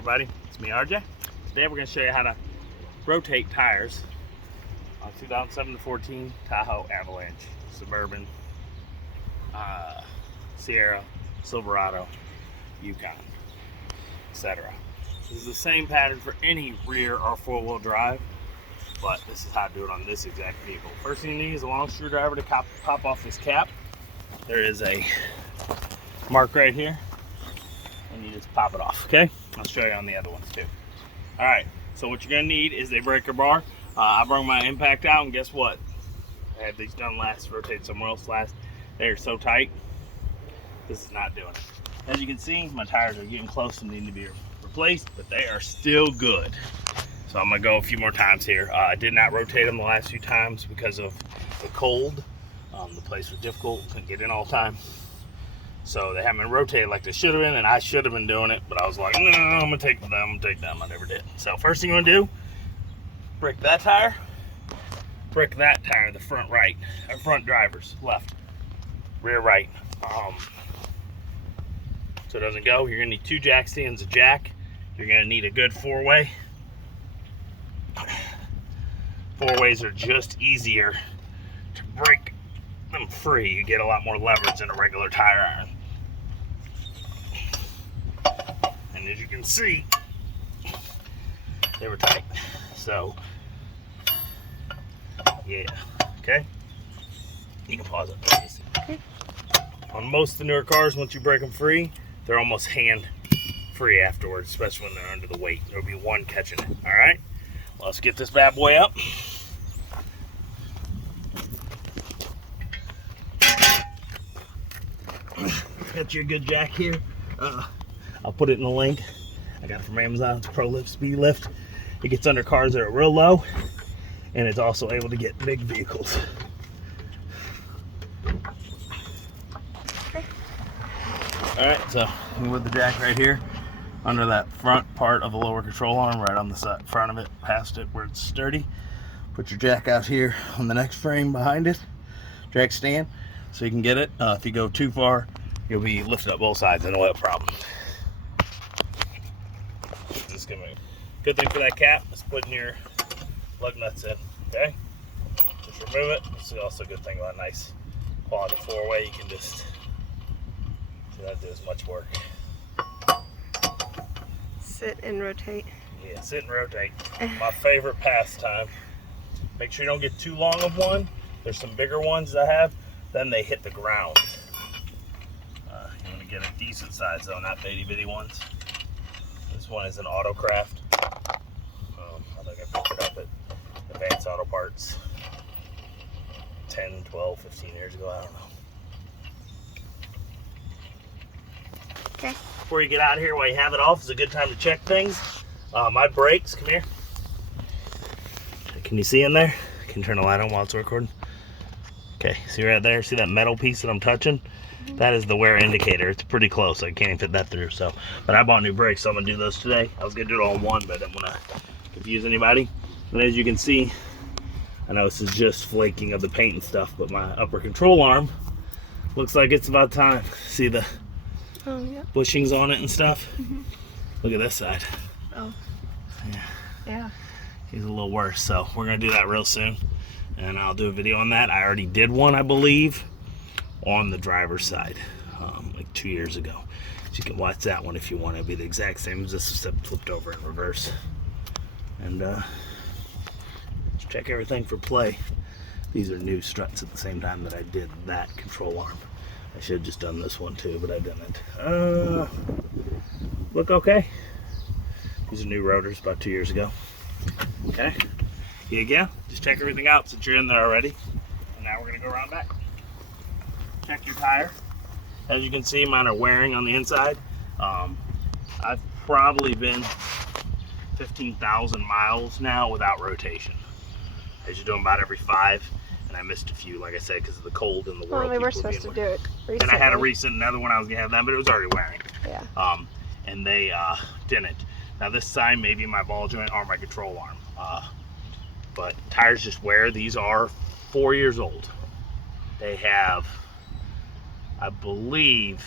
everybody, it's me RJ. Today we're going to show you how to rotate tires on 2007-14 Tahoe Avalanche, Suburban, Sierra, Silverado, Yukon, etc. This is the same pattern for any rear or four-wheel drive, but this is how to do it on this exact vehicle. First thing you need is a long screwdriver to pop off this cap. There is a mark right here, and you just pop it off, okay? I'll show you on the other ones too. All right, so what you're gonna need is a breaker bar. I brought my impact out, and guess what? I had these done last, rotated somewhere else last. They are so tight, this is not doing it. As you can see, my tires are getting close to needing to be replaced, but they are still good. So I'm gonna go a few more times here. I did not rotate them the last few times because of the cold. The place was difficult, couldn't get in all the time. So they haven't been rotated like they should have been, and I should have been doing it, but I was like, no, I'm gonna take them, I never did. So first thing you wanna do, break that tire, break that tire, the front right, or front driver's left, rear right. So it doesn't go, you're gonna need two jack stands, a jack. You're gonna need a good four-way. Four-ways are just easier to break them free. You get a lot more leverage than a regular tire iron. And as you can see, they were tight. So, yeah, okay? You can pause it. Okay. On most of the newer cars, once you break them free, they're almost hand free afterwards, especially when they're under the weight. There'll be one catching it, all right? Well, let's get this bad boy up. Got you a good jack here. I'll put it in the link. I got it from Amazon. It's ProLift Speed Lift. It gets under cars that are real low, and it's also able to get big vehicles. Okay. All right, so with the jack right here, under that front part of the lower control arm, right on the side, front of it, past it where it's sturdy. Put your jack out here on the next frame behind it, jack stand, so you can get it. If you go too far, you'll be lifted up both sides and it'll have a problem. Just give me. Good thing for that cap is putting your lug nuts in, okay? Just remove it. This is also a good thing about a nice quality four-way. You can just, so not do as much work. Sit and rotate. Yeah, sit and rotate. My favorite pastime. Make sure you don't get too long of one. There's some bigger ones I have, then they hit the ground. You want to get a decent size though, not bitty bitty ones. This one is an Autocraft. I think I picked it up at Advanced Auto Parts 10, 12, 15 years ago, I don't know. Okay. Before you get out of here, while you have it off, is a good time to check things. My brakes, come here. Can you see in there? I can turn the light on while it's recording. Okay, see right there, see that metal piece that I'm touching? That is the wear indicator. It's pretty close. I can't even fit that through. So, but I bought new brakes, so I'm gonna do those today. I was gonna do it all in one, but I didn't want to confuse anybody. And as you can see, I know this is just flaking of the paint and stuff, but my upper control arm looks like it's about time. See the bushings on it and stuff? Look at this side. Oh. Yeah. He's a little worse, so we're gonna do that real soon, and I'll do a video on that. I already did one, I believe, on the driver's side, like 2 years ago. So you can watch that one if you want. It'll be the exact same as this, except flipped over in reverse. And just check everything for play. These are new struts at the same time that I did that control arm. I should have just done this one too, but I didn't. Look okay. These are new rotors about 2 years ago. Okay, here you go. Just check everything out since you're in there already. And now we're gonna go around back. Check your tire. As you can see, mine are wearing on the inside. I've probably been 15,000 miles now without rotation. I should do them about every 5, and I missed a few, like I said, because of the cold in the world. Well, they were supposed to do it recently. And I had another one I was gonna have then, but it was already wearing. Yeah. And they didn't. Now this side may be my ball joint or my control arm. But tires just wear. These are 4 years old. They have, I believe,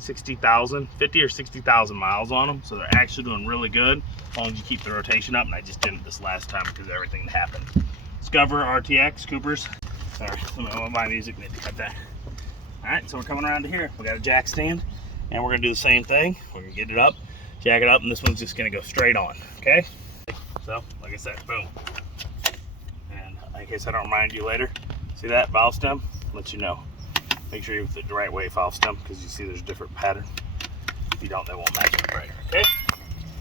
60,000, 50 or 60,000 miles on them. So they're actually doing really good as long as you keep the rotation up. And I just didn't this last time because of everything that happened. Discover RTX Coopers. Sorry, my music, need to cut that. All right, so we're coming around to here. We got a jack stand, and we're gonna do the same thing. We're gonna get it up, jack it up, and this one's just gonna go straight on, okay? So, like I said, boom. And in case I don't remind you later, see that valve stem? Let you know. Make sure you put the right way valve stem, because you see there's a different pattern. If you don't, they won't match up right, okay?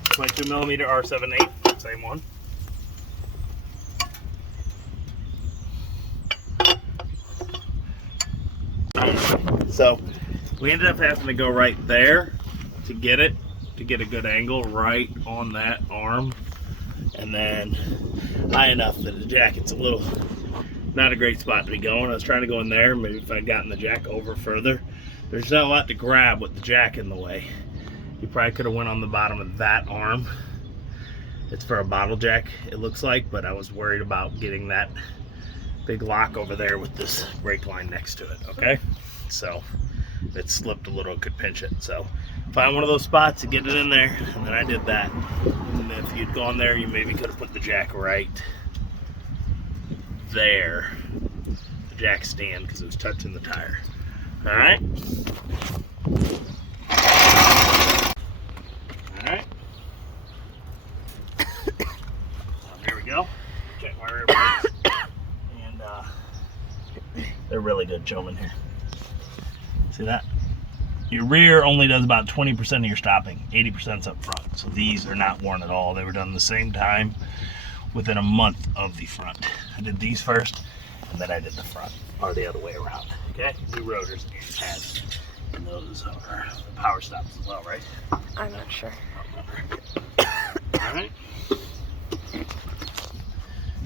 22mm R78, same one. So we ended up having to go right there to get it, to get a good angle right on that arm, and then high enough that the jacket's a little, not a great spot to be going. I was trying to go in there, maybe if I'd gotten the jack over further. There's not a lot to grab with the jack in the way. You probably could have went on the bottom of that arm. It's for a bottle jack, it looks like, but I was worried about getting that big lock over there with this brake line next to it, okay? So if it slipped a little, it could pinch it. So find one of those spots and get it in there, and then I did that. And if you'd gone there, you maybe could have put the jack right there, the jack stand, because it was touching the tire. All right. All right. So here we go. Check my rear brakes. And they're really good showman here. See that? Your rear only does about 20% of your stopping, 80%'s up front. So these are not worn at all. They were done the same time within a month of the front. I did these first, and then I did the front, or the other way around. Okay? New rotors and pads. And those are the power stops as well, right? I'm not sure. Alright.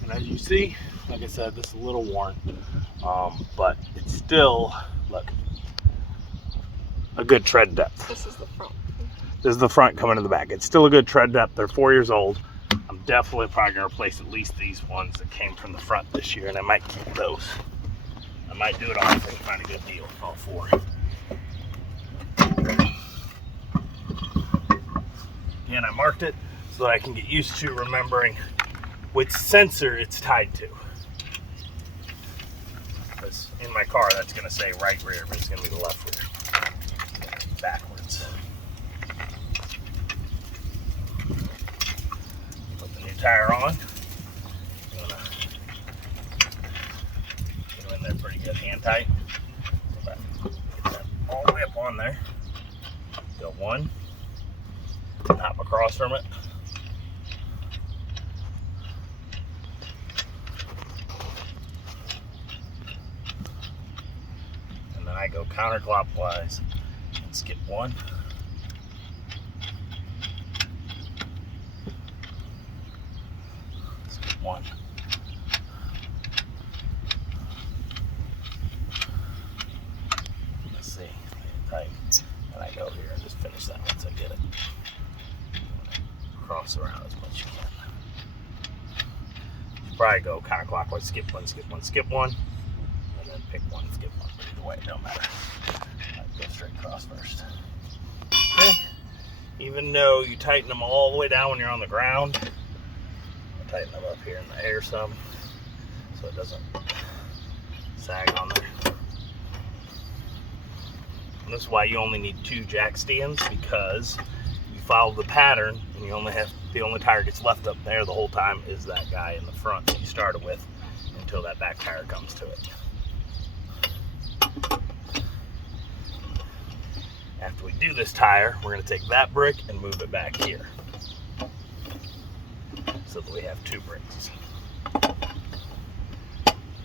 And as you see, like I said, this is a little worn. But it's still, look, a good tread depth. This is the front. This is the front coming to the back. It's still a good tread depth. They're 4 years old. I'm definitely probably gonna replace at least these ones that came from the front this year, and I might keep those. I might do it all if I can find a good deal for all four. Again, I marked it so that I can get used to remembering which sensor it's tied to. Because in my car, that's gonna say right rear, but it's gonna be the left rear. Backwards. Put the new tire on. I'm gonna get them in there pretty good, hand tight. Get that all the way up on there. Go one. Hop across from it. And then I go counterclockwise. Skip one. Skip one. Let's see. Tight. And I go here and just finish that once I get it. Cross around as much as you can. You probably go counterclockwise, skip one, skip one, skip one, and then pick one, skip one. Either way, it don't matter. Go straight across first. Okay. Even though you tighten them all the way down when you're on the ground, I'll tighten them up here in the air some so it doesn't sag on there. And this is why you only need 2 jack stands, because you follow the pattern and you only have, the only tire gets left up there the whole time is that guy in the front that you started with until that back tire comes to it. After we do this tire, we're going to take that brick and move it back here so that we have 2 bricks.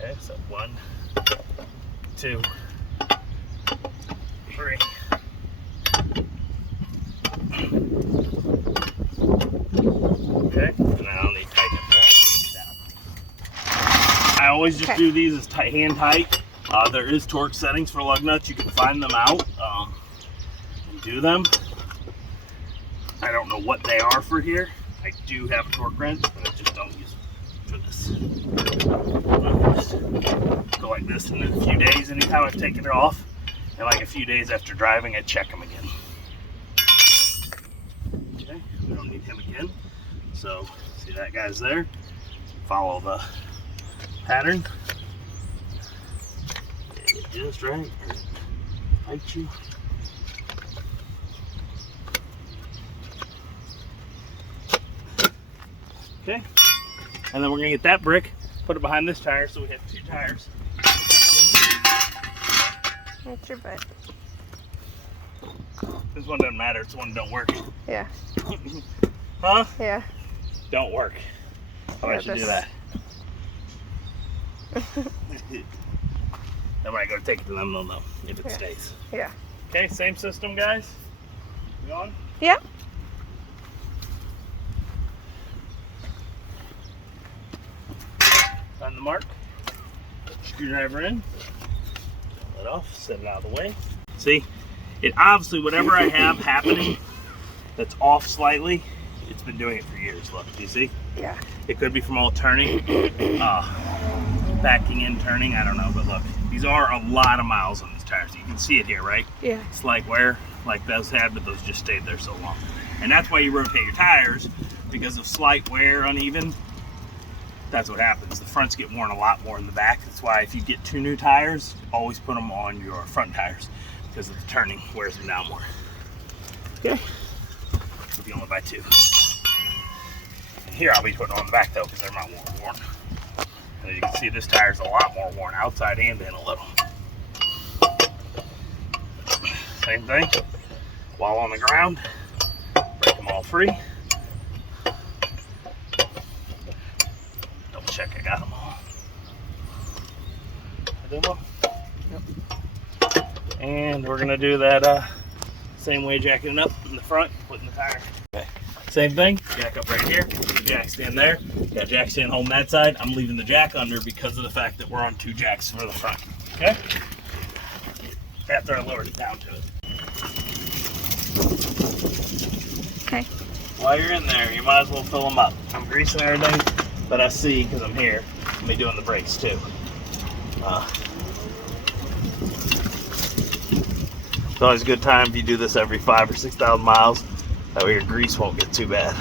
Okay, so 1, 2, 3. Okay, and then I'll need to tighten it down. I always just do these as hand tight. There is torque settings for lug nuts. You can find them out. Do them. I don't know what they are for here. I do have a torque wrench, but I just don't use it for this. I'll just go like this, and in a few days, anytime I've taken it off, And like a few days after driving, I check them again. Okay, we don't need him again. So, see that guy's there. Follow the pattern. Just right. Bite you. Okay. And then we're gonna get that brick, put it behind this tire so we have 2 tires. That's your butt. This one doesn't matter, it's the one that don't work. Yeah. Huh? Yeah. Don't work. How about you do that? I might go take it to them, they'll know if it stays. Yeah. Okay, same system, guys. We on? Yep. Find the mark. Screwdriver in. Pull it off. Set it out of the way. See, it obviously, whatever I have happening that's off slightly, it's been doing it for years. Look, do you see? Yeah. It could be from all turning, backing in, turning. I don't know, but look, these are a lot of miles on these tires. You can see it here, right? Yeah. It's like wear, like those had, but those just stayed there so long. And that's why you rotate your tires, because of slight wear, uneven. That's what happens. The fronts get worn a lot more than the back. That's why if you get 2 new tires, always put them on your front tires, because of the turning wears them down more. Okay. If you only buy 2. And here I'll be putting on the back though, because they're not worn. And as you can see, this tire's a lot more worn outside and in a little. Same thing. While on the ground, break them all free. Double check I got them all. I did one? Yep. And we're gonna do that same way, jacking it up in the front, putting the tire. Okay. Same thing, jack up right here, jack stand there. Got jack stand holding that side. I'm leaving the jack under because of the fact that we're on 2 jacks for the front. Okay? After I lowered it down to it. Okay. While you're in there, you might as well fill them up. I'm greasing everything that I see because I'm here. I'm be doing the brakes too. It's always a good time if you do this every 5,000 or 6,000 miles. That way your grease won't get too bad.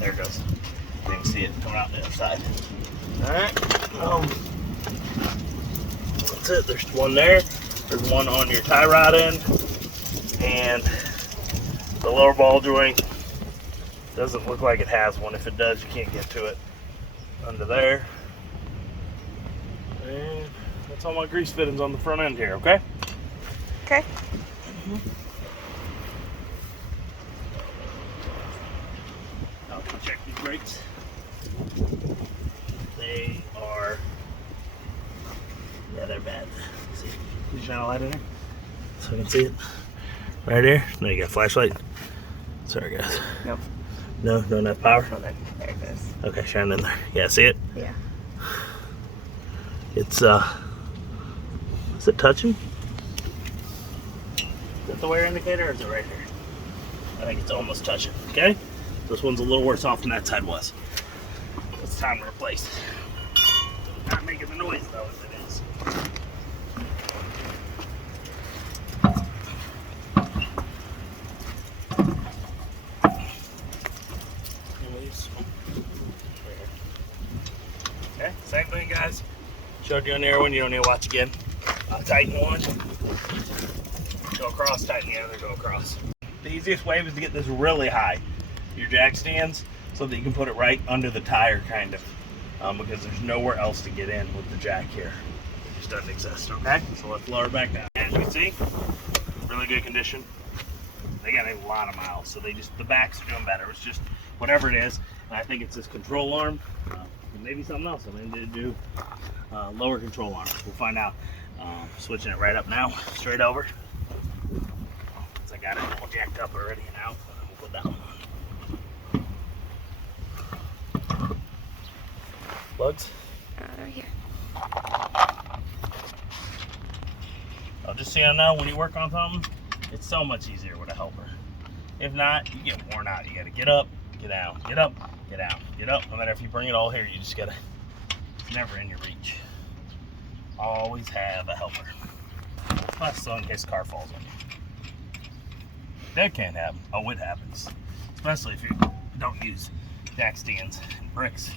There it goes. You can see it coming out the other side. Alright. That's it. There's one there. There's one on your tie rod end. And the lower ball joint doesn't look like it has one. If it does, you can't get to it. Under there. And that's all my grease fittings on the front end here, okay? Okay. Now we can check these brakes. They are, yeah, they're bad. See, can you shine a light in there so I can see it? Right here. No, you got a flashlight. Sorry, guys. Nope. No, not enough power. Hold on. There it goes. Okay, shine in there. Yeah, see it? Yeah. It's is it touching? Is that the wear indicator, or is it right here? I think it's almost touching. Okay, this one's a little worse off than that side was. It's time to replace it. Not making the noise though, as it is. Okay, same thing, guys. Showed you on there one, you don't need to watch again. Tighten one, go across, tighten the other, go across. The easiest way was to get this really high, your jack stands, so that you can put it right under the tire, kind of, because there's nowhere else to get in with the jack here. It just doesn't exist, okay? So let's lower it back down. As you can see, really good condition. They got a lot of miles, so the backs are doing better. It's just whatever it is, and I think it's this control arm, maybe something else. I mean, they do lower control arm. We'll find out. Switching it right up now, straight over. Since I got it all jacked up already and out, we'll put that one on. Plugs? Right here. I'll just so you know, when you work on something, it's so much easier with a helper. If not, you get worn out. You gotta get up, get down, get up, get down, get up. No matter if you bring it all here, you just gotta, it's never in your reach. Always have a helper. Plus, so in case the car falls on you. That can't happen. Oh, it happens. Especially if you don't use jack stands and bricks.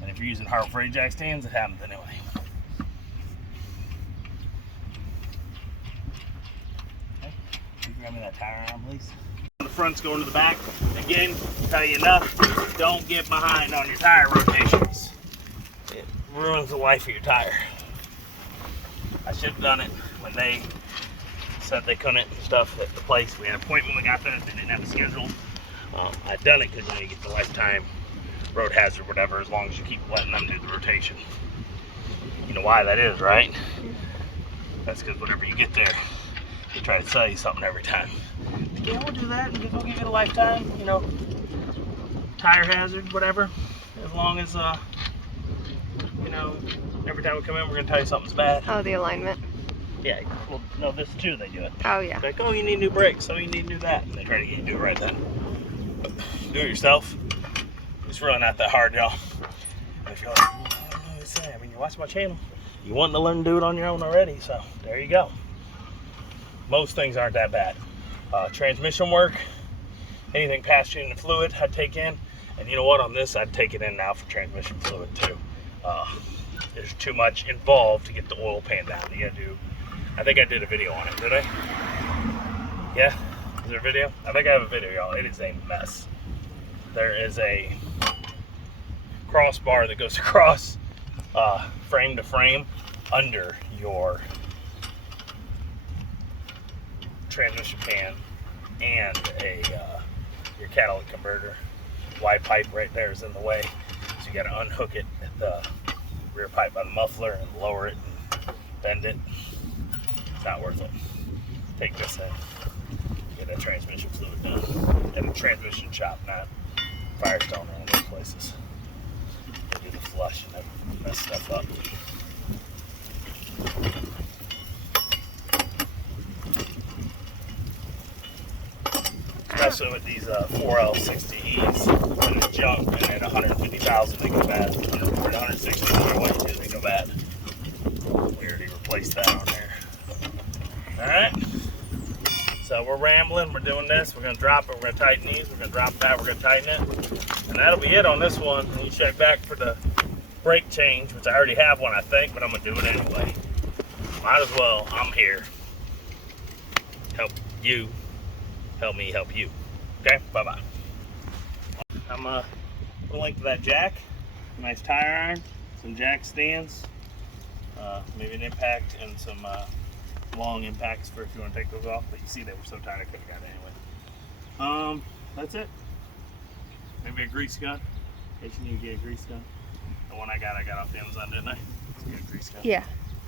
And if you're using Harbor Freight jack stands, it happens anyway. Okay, can you grab me that tire arm, please? The front's going to the back. Again, tell you enough, don't get behind on your tire rotations. It ruins the life of your tire. I should have done it when they said they couldn't and stuff at the place. We had an appointment, we got there, they didn't have a schedule. I'd done it because you get the lifetime road hazard, whatever, as long as you keep letting them do the rotation. You know why that is, right? That's because whenever you get there, they try to sell you something every time. Yeah, we'll do that, and we'll give you a lifetime, tire hazard, whatever. As long as, every time we come in, we're going to tell you something's bad. Oh, the alignment. Yeah, well, no, this too, they do it. Oh, yeah. Like, oh, you need new brakes, oh, you need to do that. And they try to get you to do it right then. But do it yourself. It's really not that hard, y'all. And if you're like, I don't know what to say. I mean, you watch my channel. You want to learn to do it on your own already, so there you go. Most things aren't that bad. Transmission work, anything past changing the fluid, I'd take in. And you know what, on this, I'd take it in now for transmission fluid too. There's too much involved to get the oil pan down. You gotta do, I think I did a video on it, did I? Yeah, is there a video? I think I have a video, y'all. It is a mess. There is a crossbar that goes across frame to frame under your transmission pan and your catalytic converter. Y pipe right there is in the way, so you got to unhook it at the rear pipe by the muffler and lower it and bend it. It's not worth it. Take this in, get that transmission fluid done at a transmission shop, not Firestone or one of those places. They do the flush and that mess stuff up. Especially with these 4L60Es, when it's junk and at 150,000 they go bad. 160, no matter what you do, they go bad. We already replaced that on there. Alright, so we're rambling, we're doing this, we're going to drop it, we're going to tighten these, we're going to drop that, we're going to tighten it. And that'll be it on this one. And you check back for the brake change, which I already have one I think, but I'm going to do it anyway. Might as well, I'm here. Help you. Help me help you. Okay, bye-bye. I'm gonna put a link to that jack, nice tire iron, some jack stands, maybe an impact and some long impacts for if you want to take those off. But you see they were so tight I couldn't have got it anyway. That's it. Maybe a grease gun. In case you need to get a grease gun. The one I got off Amazon, didn't I? It's a good grease gun. Yeah.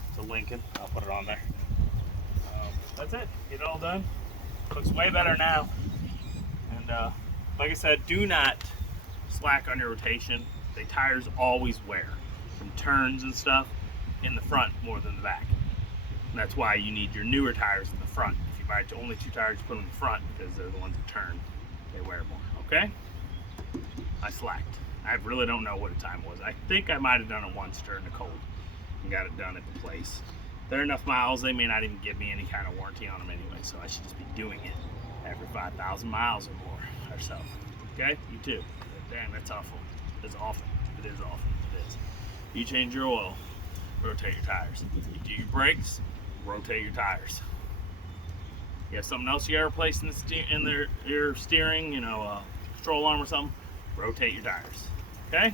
It's a Lincoln. I'll put it on there. That's it. Get it all done. Looks way better now. And like I said, do not slack on your rotation. The tires always wear from turns and stuff in the front more than the back. And that's why you need your newer tires in the front. If you buy only 2 tires, put them in the front because they're the ones that turn. They wear more. Okay? I slacked. I really don't know what the time was. I think I might have done it once during the cold and got it done at the place. They're enough miles, they may not even give me any kind of warranty on them anyway, so I should just be doing it every 5,000 miles or more or so. Okay? You too. Damn, that's awful. It's awful. It is awful. It is. You change your oil, rotate your tires. You do your brakes, rotate your tires. You have something else you got to replace in your steering, control arm or something, rotate your tires. Okay?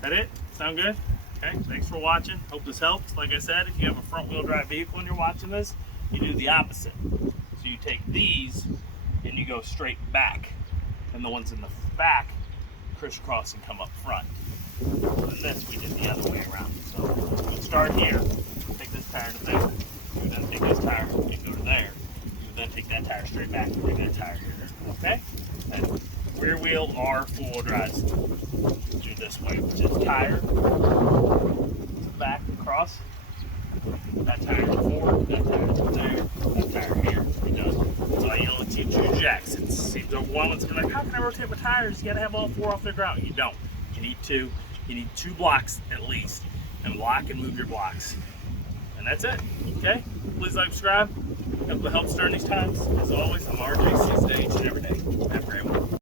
That it? Sound good? Okay, thanks for watching. Hope this helps. Like I said, if you have a front-wheel drive vehicle and you're watching this, you do the opposite. So you take these and you go straight back, and the ones in the back crisscross and come up front. And this we did the other way around. So you start here, take this tire to there, you then take this tire and go to there. You then take that tire straight back and bring that tire here. Okay? And rear wheel or four-wheel drives do this way, which is tire back across, that tire forward, that tire there, that tire here. You're done. So you only teach your jacks. It seems overwhelming to be like, how can I rotate my tires? You gotta have all 4 off the ground. You don't. You need 2. You need 2 blocks at least, and lock and move your blocks. And that's it. Okay? Please like, subscribe. Hope it helps during these times. As always, I'm RJ.